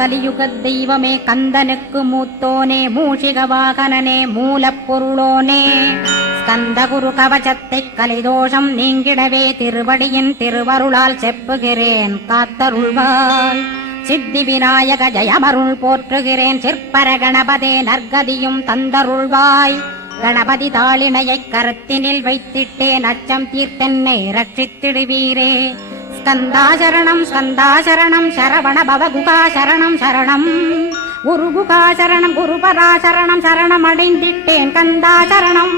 கலியுக தெய்வமே கந்தனுக்கு மூத்தோனே மூஷிக வாகனனே மூலப்பொருளோனே ஸ்கந்தகுரு கவசத்தை கலிதோஷம் நீங்கிடவே திருவடியின் திருவருளால் செப்புகிறேன் காத்தருள்வாய். சித்தி விநாயக ஜயமருள் போற்றுகிறேன் சிற்பர கணபதே நற்கதியும் தந்தருள்வாய். கணபதி தாளினையை கருத்தினில் வைத்திட்டேன் அச்சம் தீர்த்தென்னை ரட்சித்திடுவீரே. ஸ்கந்தாசரணம் ஸ்கந்தாசரணம் சரவண பவகுகாசரணம் சரணம் குருகுகாசரணம் குருபராசரணம் சரணம் அடைந்திட்டேன் கந்தாசரணம்.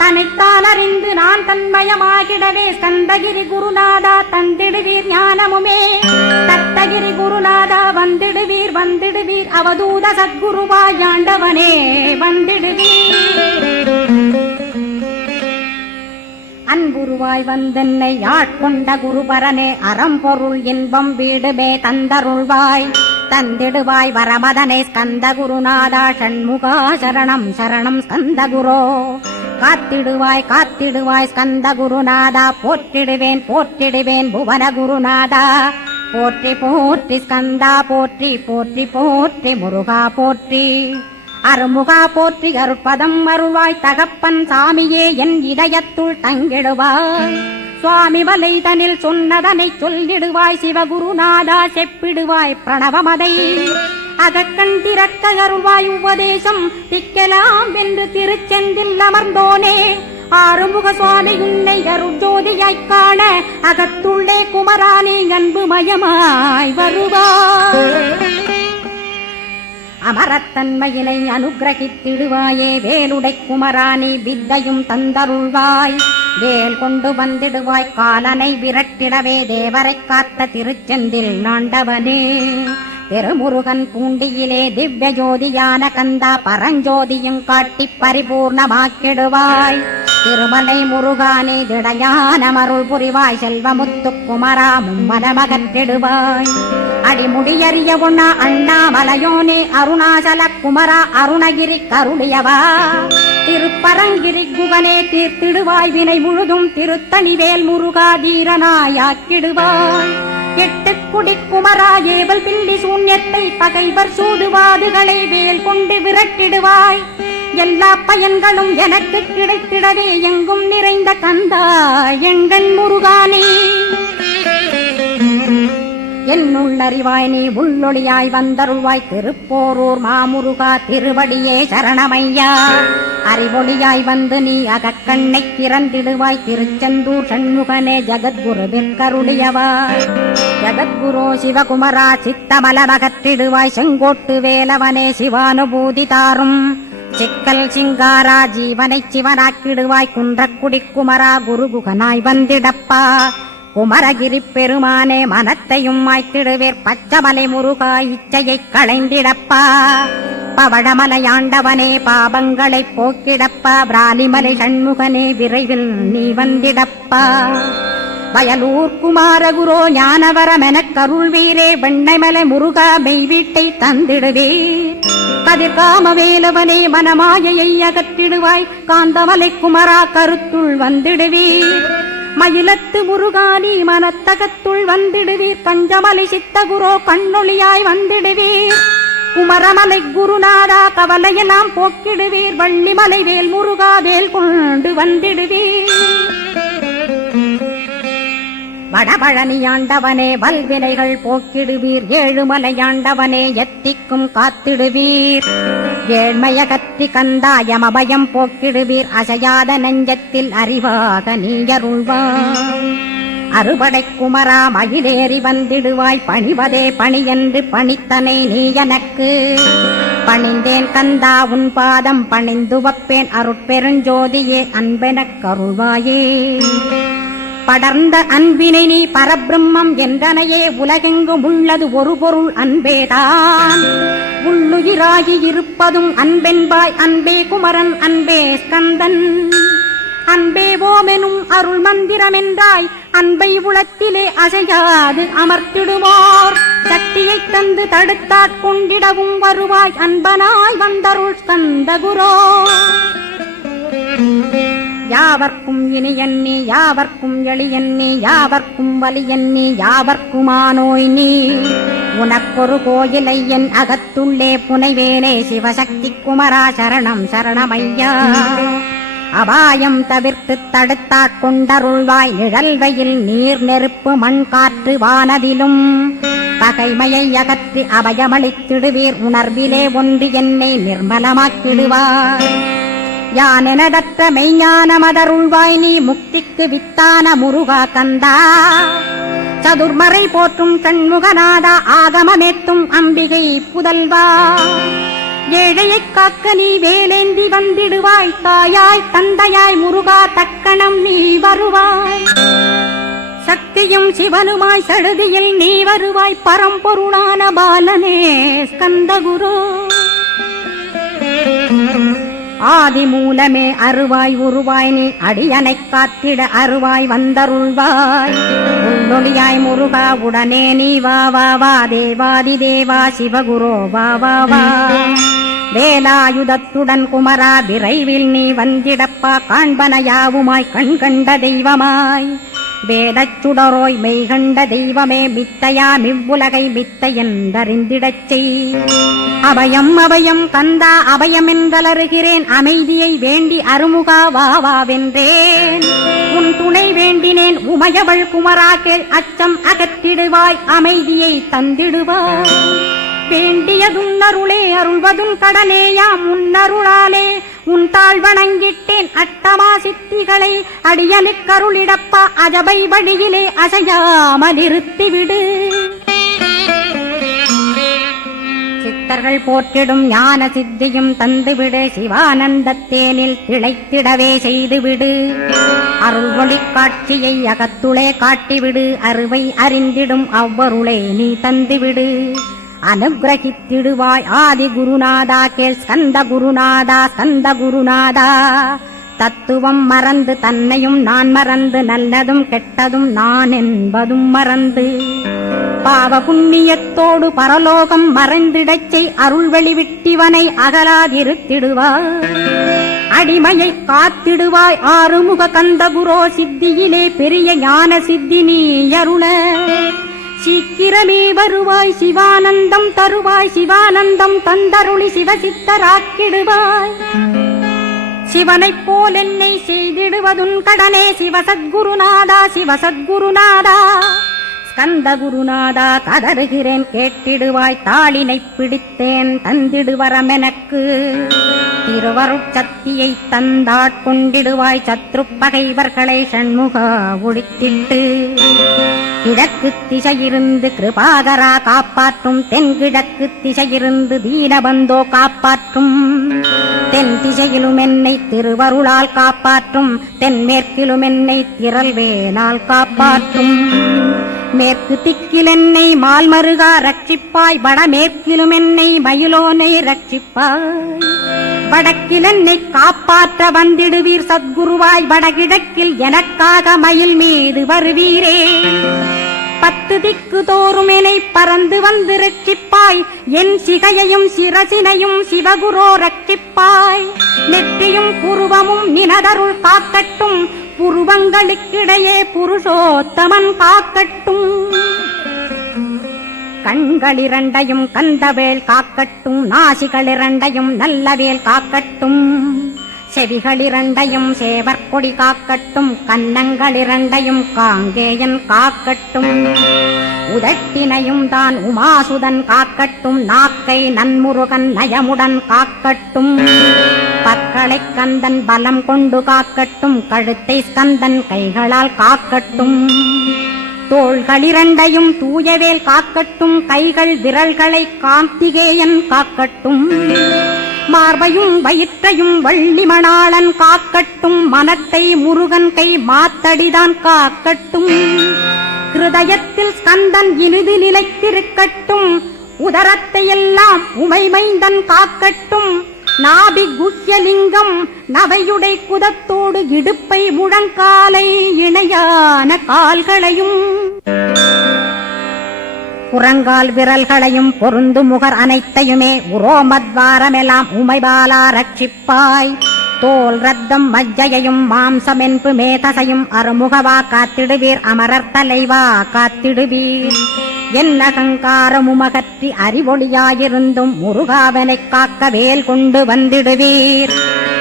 தன்னைத்தான் அறிந்து நான் தன்மயமாகிடவே ஸ்கந்தகிரி குருநாதா தந்திடுவீர் ஞானமுமே. தத்தகிரி குருநாதா வந்திடுவீர் வந்திடுவீர் அவதூத சத்குருவாய் ஆண்டவனே வந்திடுவீர். அன்புருவாய் வந்தென்னை ஆட்கொண்ட குருபரனே அறம்பொருள் இன்பம் வீடுமே தந்தருள்வாய். தந்திடுவாய் வரமதனே ஸ்கந்த குருநாதா ஷண்முகா சரணம் சரணம் ஸ்கந்த குரோ. காத்திடுவாய் காத்திடுவாய் ஸ்கந்த குருநாதா போற்றிடுவேன் போற்றிடுவேன் புவன குருநாதா. போற்றி போற்றி ஸ்கந்தா போற்றி போற்றி போற்றி முருகா போற்றி. அருமுகா போற்றி அருட்பதம் அருள்வாய் தகப்பன் சாமியே என் இதயத்துள் தங்கிடுவாய். சுவாமி வலைதனில் சொன்னதனை சொல்லிடுவாய் சிவகுருநாதா செப்பிடுவாய் பிரணவமதை. அகக்கண் திறக்க அருள்வாய் உபதேசம் திக்கலாம் என்று திருச்செந்தில் அமர்ந்தோனே. ஆறுமுக சுவாமி உன்னை அருட்ஜோதியாய்க் காண அகத்துள்ளே குமரானே அன்புமயமாய் வருவாய். அமரத்தன்மையினை அனுகிரகித்திடுவாயே வேலுடை குமராணி வித்தையும் தந்தருள்வாய். வேல் கொண்டு வந்திடுவாய் காலனை விரட்டிடவே தேவரை காத்த திருச்செந்தில் ஆண்டவனே. திருமுருகன் பூண்டியிலே திவ்ய ஜோதியான கந்தா பரஞ்சோதியும் காட்டி பரிபூர்ணமாக்கிடுவாய். திருமலை முருகானே திடையான மருள் புரிவாய் செல்வமுத்து குமரா மும்மனமகற்றிடுவாய். அடிமுடியறிய உண்ணா அண்ணாமலையோனே அருணாசல குமரா அருணகிரி கருளியவா. திருப்பரங்கிரி குகனே தீர்த்திடுவாய் வினை முழுதும் திருத்தணிவேல் முருகா தீரனாயாக்கிடுவாய். எட்டு குடி குமரா ஏவல் பில்லி சூன்யத்தை பகைவர் சூதுவாதுகளை வேல் கொண்டு விரட்டிடுவாய். எல்லா பயன்களும் எனக்கு கிடைத்திடவே எங்கும் நிறைந்த கந்தா எங்கள் முருகானே. என்னுள்ளறிவாய் நீ உள்ளொளியாய் வந்தருள்வாய் திருப்போரூர் மாமுருகா திருவடியே சரணமையா. அறிவொளியாய் வந்து நீ அகக்கண்ணை திறந்திடுவாய் திருச்செந்தூர் சண்முகனே ஜகத்குருவிற்கருளியவாய். ஜகத்குரோ சிவகுமரா சித்தமலமகற்றிடுவாய் செங்கோட்டு வேலவனே சிவானுபூதி தாரும். சிக்கல் சிங்காரா ஜீவனை சிவனாக்கிடுவாய் குன்றக்குடி குமரா குருகுகனாய் வந்திடப்பா. குமரகிரி பெருமானே மனத்தையும் மாய்த்திடுவேர் பச்சமலை முருகா இச்சையை களைந்திடப்பா. பவழமலையாண்டவனே பாபங்களை போக்கிடப்பா. பிராலிமலை சண்முகனே விரைவில் நீ வந்திடப்பா. வயலூர் குமாரகுரோ ஞானவரமெனக் கருள்வீரே வெண்ணைமலை முருகா மெய் வீட்டை தந்திடுவீர். கதிர்காம வேலவனே மனமாயையை அகற்றிடுவாய் காந்தமலை குமரா கருத்துள் வந்திடுவீர். மயிலத்து முருகானி மனத்தகத்துள் வந்திடுவீர். கஞ்சமலை சித்தகுரோ கண்ணொளியாய் வந்திடுவீர். குமரமலை குருநாதா கவலையெல்லாம் போக்கிடுவீர். வள்ளிமலை வேல் முருகா வேல் கொண்டு வந்திடுவீர். வடபழனியாண்டவனே வல்வினைகள் போக்கிடுவீர். ஏழுமலையாண்டவனே எத்திக்கும் காத்திடுவீர். ஏழ்மைய கத்தி கந்தாயம் அபயம் போக்கிடுவீர். அசையாத நெஞ்சத்தில் அறிவாக நீயருள்வாய். அறுபடை குமரா மகிழேறி வந்திடுவாய். பணிவதே பணியென்று பணித்தனை நீ எனக்கு. பணிந்தேன் கந்தா உன் பாதம் பணிந்து வப்பேன் அருட்பெருஞ்சோதியே அன்பெனக் கருள்வாயே. படர்ந்த அன்பினை நீ பரபிரம்மம் என்றனையே உலகெங்கும் உள்ளது ஒரு பொருள் அன்பேதான். உள்ளுயிராகி இருப்பதும் அன்பென்பாய் அன்பே குமரன் அன்பே ஸ்கந்தன். அன்பே ஓமெனும் அருள் மந்திரமென்றாய் அன்பை உளத்திலே அசையாது அமர்த்திடுவோர். சக்தியை தந்து தடுத்தாட்கொண்டிடவும் வருவாய் அன்பனாய் வந்தருள் ஸ்கந்த குரோ. யாவர்க்கும் இனியன் நீ, யாவர்க்கும் எளியன் நீ, யாவர்க்கும் வலியன் நீ, யாவர்க்குமானோய் நீ. உனக்கொரு கோயிலை என் அகத்துள்ளே புனைவேனே, சிவசக்தி குமரா சரணம் சரணமையா. அபாயம் தவிர்த்து தடுத்தாட்கொண்டருள்வாய், நிழல்வையில் நீர் நெருப்பு மண் காற்று வானதிலும். பகைமையை அகற்றி அபயமளித்திடுவீர், உணர்விலே ஒன்று என்னை நிர்மலமாக்கிடுவாய். யானெனதற்ற மெய்ஞானமதருள்வாய் நீ, முக்திக்கு வித்தான முருகா கந்தா. சதுர்மறை போற்றும் கண்முகநாதா, ஆகமமேத்தும் அம்பிகை புதல்வா. ஏழையைக் காக்க நீ வேலேந்தி வந்திடுவாய், தாயாய் தந்தையாய் முருகா தக்கணம் நீ வருவாய். சக்தியும் சிவனுமாய் சடுதியில் நீ வருவாய், பரம்பொருளான பாலனே ஸ்கந்தகுரு. ஆதி மூலமே அருவாய் உருவாய் நீ, அடியனைக் காத்திட அருவாய் வந்தருள்வாய். உள்ளொளியாய் முருகா உடனே நீ வா வா வா, தேவாதி தேவா சிவகுரோ வா வா வா. வேலாயுதத்துடன் குமரா விரைவில் நீ வந்திடப்பா, காண்பன யாவுமாய் கண் கண்ட தெய்வமாய். வேதச் சுடரோய் மெய்கண்ட தெய்வமே, மித்தையா மிவ்வுலகை மித்தை என்றறிந்திடச் செய். அபயம் அபயம் கந்தா அபயமென்றலறுகிறேன், அமைதியை வேண்டி அருமுகா வாவாவென்றேன். உன் துணை வேண்டினேன் உமையவள் குமரா கேள், அச்சம் அகற்றிடுவாய் அமைதியை தந்திடுவாய். வேண்டியதும் அருளே அருள்வதும் கடனேயாம் உன்னருளாலே, உன் தாழ் வணங்கிட்டேன் அட்டமா சித்திகளை. அடியனுக்கருளிடப்பா அஜபை வழியிலே அசையாமல் இருத்திவிடு. சித்தர்கள் போற்றிடும் ஞான சித்தியும் தந்துவிடு, சிவானந்தத்தேனில் திளைத்திடவே செய்துவிடு. அருள் ஒளி காட்சியை அகத்துளே காட்டிவிடு, அருவை அறிந்திடும் அவ்வருளை நீ தந்துவிடு. அனுகிரகித்திடுவாய் ஆதி குருநாதா கேள், ஸ்கந்த குருநாதா ஸ்கந்த குருநாதா. தத்துவம் மறந்து தன்னையும் நான் மறந்து, நல்லதும் கெட்டதும் நான் என்பதும் மறந்து, பாவ புண்ணியத்தோடு பரலோகம் மறைந்திடச் செய். அருள் வெளிவிட்டிவனை அகலாதிருத்திடுவாய், அடிமையை காத்திடுவாய் ஆறுமுக கந்தகுரோ. சித்தியிலே பெரிய ஞான சித்தி நீ அருள, சீக்கிரமே வருவாய் சிவானந்தம் தருவாய். சிவானந்தம் தந்தருளி சிவசித்தராக்கிடுவாய். சிவனைப் போல் என்னை செய்திடுவதுன் கடனே, சிவசத்குருநாதா சிவசத்குருநாதா. ஸ்கந்த குருநாதா கதறுகிறேன் கேட்டிடுவாய், தாளினை பிடித்தேன் தந்திடுவரமெனக்கு. திருவருட்சக்தியை தந்தாட்கொண்டிடுவாய், சத்ரு பகைவர்களை ஷண்முகா ஒழித்திட்டு. கிழக்கு திசையிருந்து கிருபாகரா காப்பாற்றும், தென்கிழக்கு திசையிருந்து தீனபந்தோ காப்பாற்றும். தென் திசையிலும் என்னை திருவருளால் காப்பாற்றும், தென்மேற்கிலும் என்னை திரள்வேனால் காப்பாற்றும். மேற்கு திக்கில் என்னை மால்மருகா ரட்சிப்பாய், வடமேற்கிலும் என்னை மயிலோனை ரட்சிப்பாய். வடக்கில் என்னை காப்பாற்ற வந்திடுவீர் சத்குருவாய், வடகிழக்கில் எனக்காக மயில் மீது வருவீரே. 10 திக்கு தோறும் என்னை பறந்து வந்து ரட்சிப்பாய், என் சிகையையும் சிரசினையும் சிவகுரோ ரட்சிப்பாய். நெற்றியும் புருவமும் நினதருள் காக்கட்டும், புருவங்களுக்கிடையே புருஷோத்தமன் காக்கட்டும். கண்களிரண்டையும் கந்தவேல் காக்கட்டும், நாசிகளிரண்டையும் நல்லவேல் காக்கட்டும். செவிகளிரண்டையும் சேவற்கொடி காக்கட்டும், கன்னங்களிரண்டையும் காங்கேயன் காக்கட்டும். உதட்டினையும் தான் உமாசுதன் காக்கட்டும், நாக்கை நன்முருகன் நயமுடன் காக்கட்டும். பற்களை கந்தன் பலம் கொண்டு காக்கட்டும், கழுத்தை ஸ்கந்தன் கைகளால் காக்கட்டும். தோள்களிரண்டையும் தூயவேல் காக்கட்டும், கைகள் விரல்களை கார்த்திகேயன் காக்கட்டும். மார்பையும் வயிற்றையும் வள்ளிமணாளன் காக்கட்டும், மனத்தை முருகன் கை மாத்தடிதான் காக்கட்டும். ஹிருதயத்தில் ஸ்கந்தன் இனிது நிலைத்திருக்கட்டும், உதரத்தை எல்லாம் உமைமைந்தன் காக்கட்டும். நாபி குஹ்யலிங்கம் நவையுடை குதத்தோடு இடுப்பை முழங்காலை இணையான கால்களையும் புறங்கால் விரல்களையும் பொருந்து முகர் அனைத்தையுமே உரோமத்வாரமெல்லாம் உமைபாலா ரட்சிப்பாய். தோல் ரத்தம் மஜ்ஜையும் மாம்சமென்பு மேதசையும் அருமுகவா காத்திடுவீர் அமரர் தலைவா காத்திடுவீர் என் அகங்காரமுமகற்றி அறிவொளியாயிருந்தும் முருகாவனைக் காக்க வேல் கொண்டு வந்திடுவீர்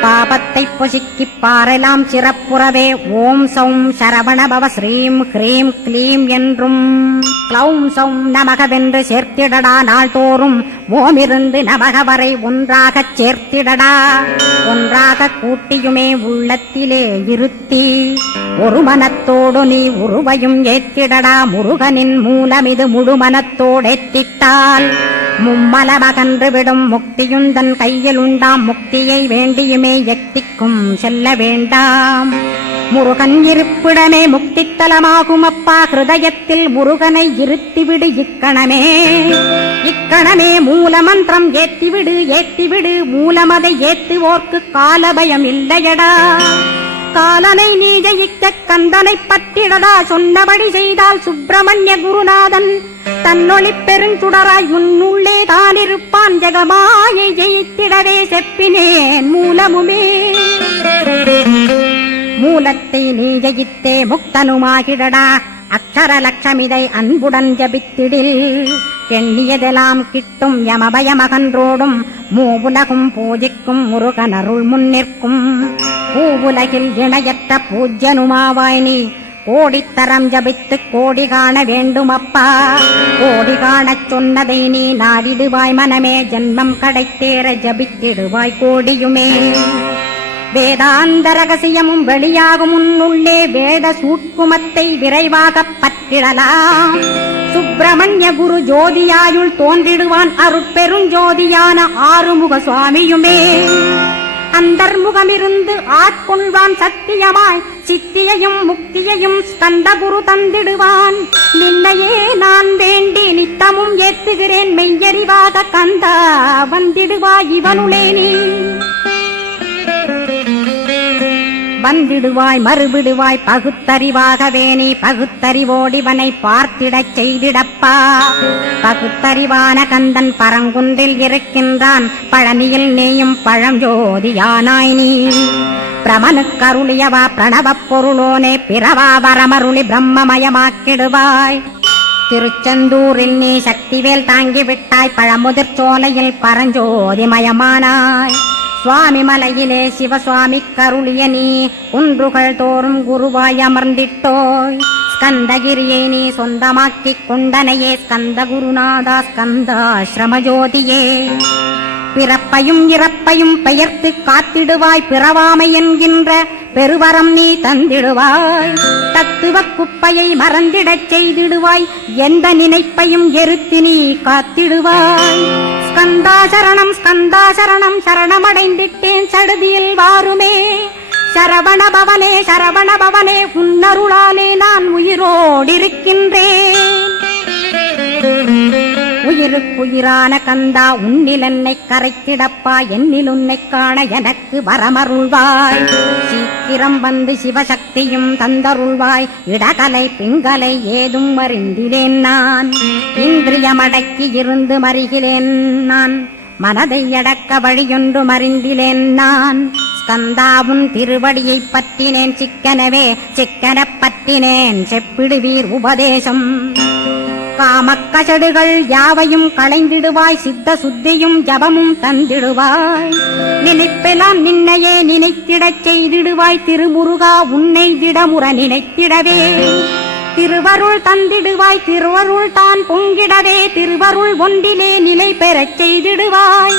பாபத்தை பொசுக்கிப் பாரெலாம் சிறப்புறவே ஓம் சௌம் சரவணபவ ஸ்ரீம் ஹ்ரீம் க்ளீம் என்றும் க்ளௌம் சௌம் நமகவென்று சேர்த்திடடா நாள்தோறும் ஓமிருந்து நமக வரை ஒன்றாகச் சேர்த்திடடா ஒன்றாக கூட்டியுமே உள்ளத்திலே இருத்தி ஒரு மனத்தோடு நீ உருவையும் ஏற்றிடடா முருகனின் மூலமிது முழு மனத்தோடேற்றிட்டால் மும்மலமகன்று விடும் முக்தியுந்தன் கையில் உண்டாம் முக்தியை வேண்டியுமே எட்டிக்கும் செல்ல வேண்டாம் முருகன் இருப்பிடமே முக்தித்தலமாகும் அப்பா ஹிருதயத்தில் முருகனை இருத்திவிடு இக்கணமே மூலமந்திரம் ஏற்றிவிடு மூலமதை ஏத்துவோர்க்கு காலபயம் இல்லையடா காலனை நீ ஜெயிக்க கந்தனை பற்றிடடா சொன்னபடி செய்தால் சுப்பிரமணிய குருநாதன் தன்னொளி பெருஞ்சுடராய் முன்னுள்ளே தானிருப்பான் ஜெகமாயை ஜெயித்திடவே செப்பினேன் மூலமுமே மூலத்தை நீ ஜெயித்தே முக்தனுமாகிடடா அக்ஷர லட்சமிதை அன்புடன் ஜபித்திடில் எண்ணியதெல்லாம் கிட்டும் யமபயமகன்றோடும் மூவுலகும் பூஜிக்கும் முருகனருள் முன்னிற்கும் பூவுலகில் இணையற்ற பூஜ்யனுமாவாய் நீ கோடித்தரம் ஜபித்து கோடி காண வேண்டும் அப்பா கோடி காணச் சொன்னதை நீ நாடிடுவாய் மனமே ஜென்மம் கடைத்தேற ஜபித்திடுவாய் கோடியுமே வேதாந்த ரகசியமும் வெளியாகும் உன்னுள்ளே வேத சூட்குமத்தை விரைவாகப் பற்றிடலாம் சுப்பிரமணிய குரு ஜோதியாயுள் தோன்றிடுவான் அருட்பெருஞ்சோதியான ஆறுமுக சுவாமியுமே அந்தர்முகமிருந்து ஆட்கொள்வான் சத்தியமாய் சித்தியையும் முக்தியையும் ஸ்கந்த குரு தந்திடுவான் நின்னையே நான் வேண்டி நித்தமும் ஏத்துகிறேன் மெய்யறிவாக கந்தா வந்திடுவாய் இவனுளே நீ வந்திடுவாய் மறுவிடுவாய் பகுத்தறிவாகவே நீ பகுத்தறிவோடிவனை பார்த்திடச் செய்திடப்பா பகுத்தறிவான கந்தன் பரங்குன்றில் இருக்கின்றான் பழனியில் நீயும் பழஞ்சோதியானாய் நீ பிரமனுக்கருளியவா பிரணவப் பொருளோனே பிறவா வரமருளி பிரம்மமயமாக்கிடுவாய் திருச்செந்தூரில் நீ சக்திவேல் தாங்கிவிட்டாய் பழமுதிர் சோலையில் பரஞ்சோதிமயமானாய் சுவாமி மலையிலே சிவசுவாமி கருளிய நீ குன்றுகள் தோறும் குருவாய் அமர்ந்திட்டோய் ஸ்கந்தகிரியை நீ சொந்தமாக்கிக் கொண்டனையே ஸ்கந்த குருநாதா ஸ்கந்தாஸ்ரமஜோதியே பிறப்பையும் இறப்பையும் பெயர்த்து காத்திடுவாய் பிறவாமை என்கின்ற பெருவரம் நீ தந்திடுவாய் தத்துவ குப்பையை மறந்திடச் செய்திடுவாய் எந்த நினைப்பையும் எரித்து நீ காத்திடுவாய் ஸ்கந்தாசரணம் ஸ்கந்தாசரணம் சரணமடைந்திட்டேன் சடுதியில் வாருமே சரவணபவனே உன்னருளாலே நான் உயிரோடிருக்கின்றேன் உயிருக்குயிரான கந்தா உன்னில் என்னை கரைக்கிடப்பா என்னில் உன்னை காண எனக்கு வரமருள்வாய் சீக்கிரம் வந்து சிவசக்தியும் தந்தருள்வாய் இடகலை பிங்கலை ஏதும் அறிந்திலேன் நான் இந்திரியமடக்கி இருந்து மறிகிறேன் நான் மனதை அடக்க வழியொன்று மறிந்திலேன் நான் ஸ்கந்தாவும் திருவடியை பற்றினேன் சிக்கனப் பற்றினேன் செப்பிடுவீர் உபதேசம் காமக்கசடுகள் யாவையும் களைந்திடுவாய் சித்த சுத்தியும் ஜபமும் தந்திடுவாய் நினைப்பெல்லாம் நின்னையே நினைத்திடச் செய்திடுவாய் திருமுருகா உன்னை திடமுற நினைத்திடவே திருவருள் தந்திடுவாய் திருவருள் தான் பொங்கிடவே திருவருள் ஒன்றிலே நிலை பெறச் செய்திடுவாய்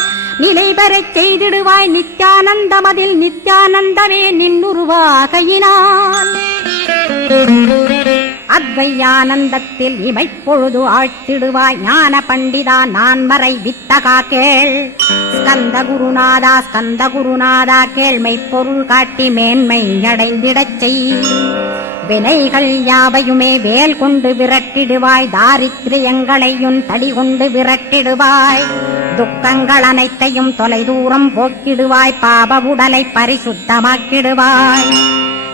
நித்யானந்தமதில் நித்யானந்தமே நின்னுருவாகையினான் அத்வையானந்தத்தில் இமைப்பொழுது ஆழ்த்திடுவாய் ஞான பண்டிதா நான் மறை வித்தகா கேள் ஸ்கந்த குருநாதா கேள்மை பொருள் காட்டி மேன்மை அடைந்திடச் செய் வினைகள் யாவையுமே வேல் கொண்டு விரட்டிடுவாய் தாரித்ரியங்களையும் தடி கொண்டு விரட்டிடுவாய் துக்கங்கள் அனைத்தையும் தொலைதூரம் போக்கிடுவாய் பாப உடலை பரிசுத்தமாக்கிடுவாய்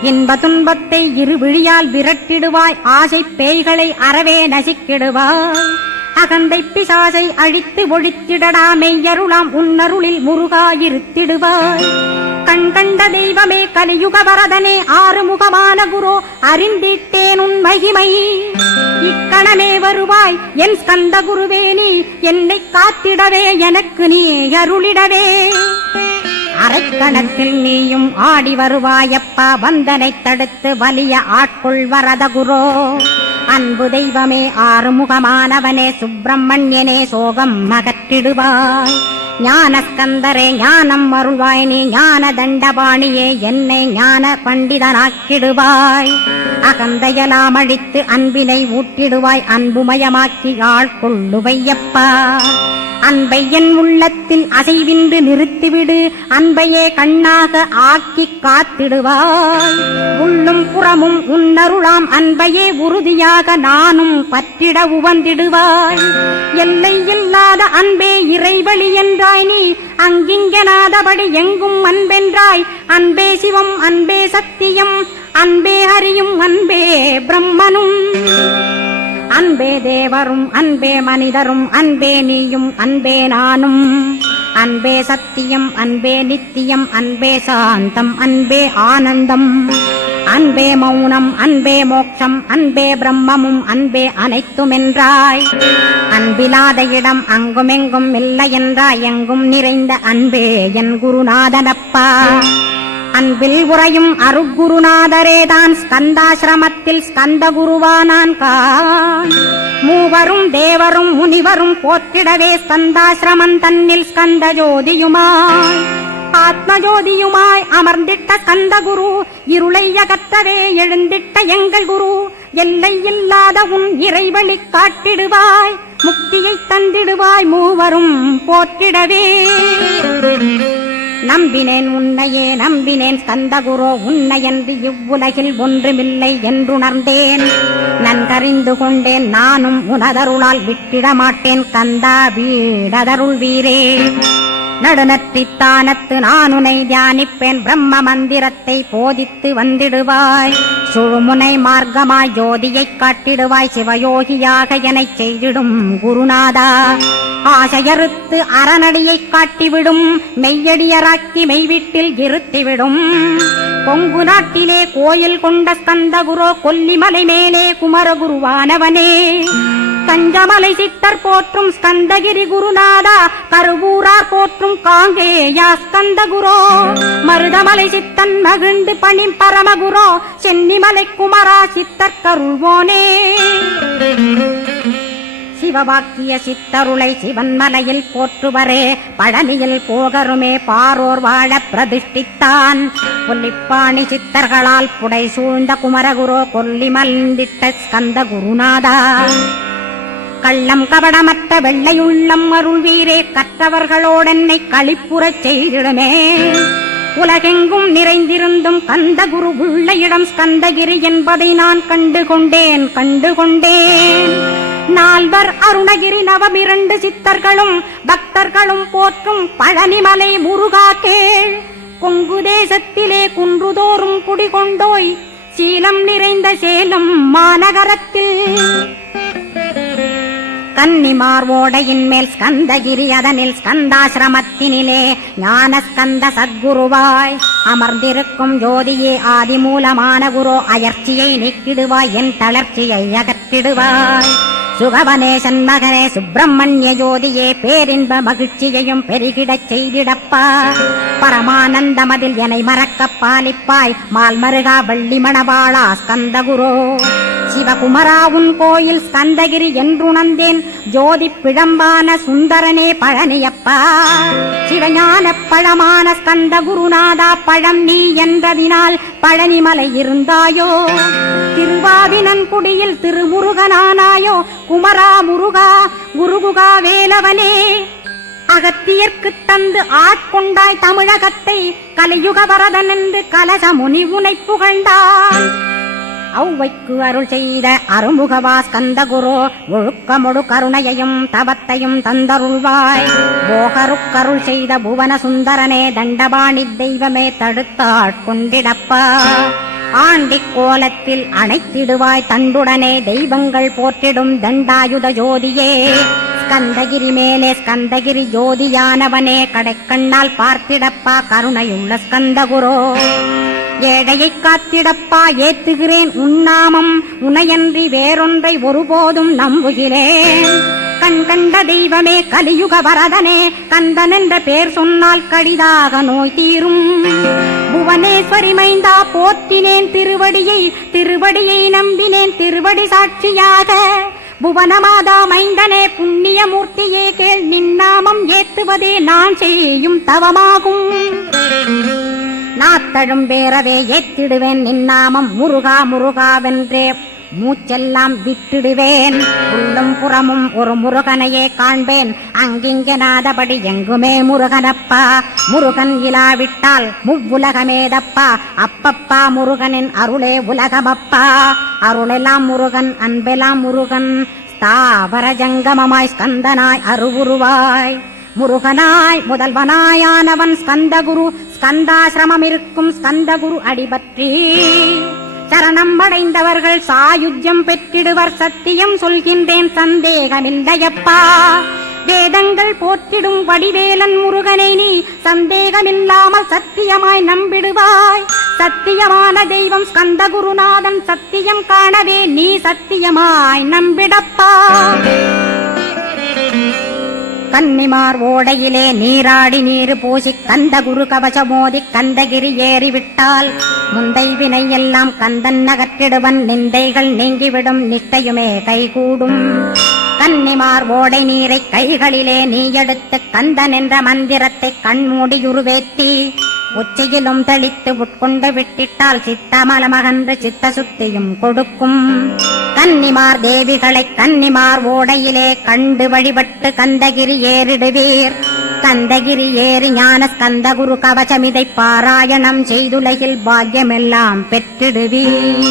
இன்ப துன்பத்தை இருவிழியால் விரட்டிடுவாய் ஆசை பேய்களை அறவே நசிக்கிடுவாய் அகந்தை பிசாசை அழித்து ஒழித்திடடா மெய்யருளாம் உன்னருளில் முருகா இருத்திடுவாய் கண் கண்ட தெய்வமே கலியுக வரதனே ஆறுமுகமான குரு அறிந்திட்டேன் உன் மகிமை. இக்கணமே வருவாய் என் ஸ்கந்த குருவேனி, என்னை காத்திடவே எனக்கு நீ அருளிடவே. அரைக்கணத்தில் நீயும் ஆடி வருவாயப்பா, வந்தனை தடுத்து வலிய ஆட்கொள் வரத குரோ. அன்பு தெய்வமே ஆறுமுகமானவனே சுப்பிரமணியனே சோகம் அகற்றிடுவாய். ஞானஸ்கந்தரே ஞானம் அருள்வாய் நீ, ஞான தண்டபாணியே என்னை ஞான பண்டிதனாக்கிடுவாய். அகந்தையலாம் அழித்து அன்பினை ஊட்டிடுவாய், அன்புமயமாக்கி ஆட்கொள்ளுவையப்பா. அன்பை என் உள்ளத்தில் அசைவின்றி நிறுத்திவிடு, அன்பையே கண்ணாக ஆக்கி காத்திடுவாய். உள்ளும் புறமும் உன்னருளாம் அன்பையே உறுதியாக நானும் பற்றிட உவந்திடுவாய். எல்லை இல்லாத அன்பே இறைவழி என்றாய் நீ, அங்கிங்கனாதபடி எங்கும் அன்பென்றாய். அன்பே சிவம் அன்பே சத்தியம் அன்பே ஹரியும் அன்பே பிரம்மனும். அன்பே தேவரும் அன்பே மனிதரும் அன்பே நீயும் அன்பே நானும். அன்பே சத்தியம் அன்பே நித்தியம் அன்பே சாந்தம் அன்பே ஆனந்தம். அன்பே மௌனம் அன்பே மோட்சம் அன்பே பிரம்மமும் அன்பே அனைத்துமென்றாய். அன்பிலாத இடம் அங்குமெங்கும் இல்லை என்றாய், எங்கும் நிறைந்த அன்பே என் குருநாதனப்பா. அன்பில் உறையும் அருகுருநாதரேதான் ஸ்கந்தாசிரமத்தில் ஸ்கந்த குருவானான் கான். மூவரும் தேவரும் முனிவரும் போற்றிடவே ஸ்கந்தாசிரமம் தன்னில் ஸ்கந்த ஜோதியுமாய் ஆத்மஜோதியுமாய் அமர்ந்திட்ட ஸ்கந்த குரு. இருளை அகற்றவே எழுந்திட்ட எங்கள் குரு. எல்லை இல்லாத உன் இறைவழி காட்டிடுவாய், முக்தியை தந்திடுவாய் மூவரும் போற்றிடவே. நம்பினேன் உன்னையே நம்பினேன் ஸ்கந்தகுரோ, உன்னையன்று இவ்வுலகில் ஒன்றுமில்லை என்றுணர்ந்தேன். நன்கறிந்து கொண்டேன் நானும் உனதருளால் விட்டிட மாட்டேன் கந்தா வீடதருள் வீரே. நடுநற்றித்தானத்து நான் உனை தியானிப்பேன், பிரம்ம மந்திரத்தை போதித்து வந்திடுவாய். சுழுமுனை மார்க்கமாய் ஜோதியைக் காட்டிடுவாய், சிவயோகியாக எனச் செய்திடும் குருநாதா. ஆசையறுத்து அறநடியைக் காட்டிவிடும், மெய்யடியராக்கி மெய்வீட்டில் இருத்திவிடும். கொங்கு நாட்டிலே கோயில் கொண்ட ஸ்கந்தகுரோ, கொல்லிமலை மேலே குமரகுருவானவனே. கஞ்சமலை சித்தர் போற்றும் ஸ்கந்தகிரி குருநாதா, கருவூரார் போற்றும் காங்கேயா ஸ்கந்தகுரோ. மருதமலை சித்தன் மகிழ்ந்து பணிம் பரமகுரோ, சென்னிமலை குமரா சித்தர் கருள்வோனே. சிவவாக்கிய சித்தருளை சிவன்மலையில் போற்றுவரே, பழனியில் போகருமே பாரோர் வாழ பிரதிஷ்டித்தான். கொல்லிப்பாணி சித்தர்களால் புடை சூழ்ந்த குமரகுரோ, கொல்லிமல்ந்திட்ட ஸ்கந்த குருநாதா. கள்ளம் கபடமற்ற வெள்ளையுள்ளம் அருள் வீரே, கற்றவர்களோடென்னை களிப்புறச் செய்திடுமே. உலகெங்கும் நிறைந்திருந்தும் கந்த குரு உள்ள இடம் ஸ்கந்தகிரி என்பதை நான் கண்டுகொண்டேன். நால்வர் அருணகிரி நவமிரண்டு சித்தர்களும் பக்தர்களும் போற்றும் பழனிமலை முருகா கேள். கொங்கு தேசத்திலே குன்றுதோறும் குடிகொண்டோய், சீலம் நிறைந்த சேலம் மாநகரத்தில். கன்னிமார் ஓடையின் மேல் ஸ்கந்தகிரி, அதனில் ஸ்கந்தாசிரமத்தினிலே ஞான ஸ்கந்த சத்குருவாய் அமர்ந்திருக்கும் ஜோதியே ஆதிமூலமான குரு. அயற்சியை நீக்கிடுவாய், என் தளர்ச்சியை அகற்றிடுவாய். சுகவனேசன் மகனே சுப்பிரமணிய ஜோதியே, பேரின்ப மகிழ்ச்சியையும் பெருகிடச் செய்திடப்பா. பரமானந்தமதில் என்னை மறக்க பாலிப்பாய், மால்மருகா வள்ளி மணவாளா ஸ்கந்தகுரோ. சிவகுமரா உன் கோயில் ஸ்கந்தகிரி என்றுணர்ந்தேன், ஜோதி பிழம்பான சுந்தரனே பழனியப்பா. சிவஞான பழமான ஸ்கந்த குருநாதா, பழம் நீ என்றதினால் பழனிமலை இருந்தாயோ. திருவாவினன்குடியில் திருமுருகனானாயோ, குமரா முருகா குருகுகா வேலவனே. அகத்தியர்க்கு தந்து ஆட்கொண்டாய் தமிழகத்தை, கலியுக வரதன் என்று கலச முனி உனை புகழ்ந்தான். ஔவைக்கு அருள் செய்த அருமுகவா ஸ்கந்தகுரோ, ஒழுக்கமொடு கருணையையும் தவத்தையும் தந்தருள்வாய். போகருக்கருள் செய்த புவன சுந்தரனே, தண்டபாணி தெய்வமே தடுத்தாட்கொண்டிடப்பா. ஆண்டிக் கோலத்தில் அணைத்திடுவாய் தண்டுடனே, தெய்வங்கள் போற்றிடும் தண்டாயுத ஜோதியே. ஸ்கந்தகிரி மேலே ஸ்கந்தகிரி ஜோதியானவனே கடைக்கண்ணால் பார்த்திடப்பா கருணையுள்ள ஸ்கந்தகுரோ. ஏழையை காத்திடப்பா ஏத்துகிறேன் உன்னாமம், உனையன்றி வேறொன்றை ஒருபோதும் நம்புகிறேன். கண் கண்ட தெய்வமே கலியுக வரதனே, கந்தன் என்ற பேர் சொன்னால் கடிதாக நோய் தீரும். புவனேஸ்வரி மைந்தா போற்றினேன் திருவடியை, திருவடியை நம்பினேன் திருவடி சாட்சியாக. புவனமாதா மைந்தனே புண்ணியமூர்த்தியே கேள், நின்னாமம் ஏத்துவதே நான் செய்யும் தவமாகும். நாத்தழும் பேரவே ஏத்திடுவேன் நின்னாமம், முருகா முருகாவென்றே மூச்செல்லாம் விட்டிடுவேன். உள்ளும் புறமும் ஒரு முருகனையே காண்பேன், அங்கிங்கனாதபடி எங்குமே முருகனப்பா. முருகன் இலாவிட்டால் முவ்வுலகமேதப்பா, அப்பப்பா முருகனின் அருளே உலகமப்பா. அருளெல்லாம் முருகன், அன்பெல்லாம் முருகன், ஸ்தாவர ஜங்கமமாய் ஸ்கந்தனாய் அருவுருவாய். முருகனாய் முதல்வனாயானவன் ஸ்கந்தகுரு, ஸ்கந்தாசிரமம் இருக்கும் ஸ்கந்தகுரு அடிபற்றி சரணம் அடைந்தவர்கள் சாயுஜ்யம் பெற்றிடுவர். சத்தியம் சொல்கின்றேன் சந்தேகமில்லையப்பா. வேதங்கள் போற்றிடும் வடிவேலன் முருகனை நீ சந்தேகமில்லாமல் சத்தியமாய் நம்பிடுவாய். சத்தியமான தெய்வம் ஸ்கந்தகுருநாதன், சத்தியம் காணவே நீ சத்தியமாய் நம்பிடப்பா. கன்னிமார் ஓடையிலே நீராடி நீரு பூசி கந்தகுரு கவசமோதி கந்தகிரி ஏறிவிட்டால் முந்தை வினை எல்லாம் கந்தன் நகற்றிடுவன். நிந்தைகள் நீங்கிவிடும், நிஷ்டையுமே கைகூடும். கன்னிமார் ஓடை நீரை கைகளிலே நீ எடுத்து கந்தன் என்ற மந்திரத்தை கண்மூடியுருவேத்தி உச்சியிலும் தெளித்து உட்கொண்டு விட்டிட்டால் சித்தமலமகன்று சித்த சுத்தியும் கொடுக்கும். கன்னிமார் தேவிகளை கன்னிமார் ஓடையிலே கண்டு வழிபட்டு கந்தகிரி ஏறிடுவீர். கந்தகிரி ஏறி ஞான ஸ்கந்தகுரு கவசமிதை பாராயணம் செய்துலகில் பாக்கியமெல்லாம் பெற்றிடுவீர்.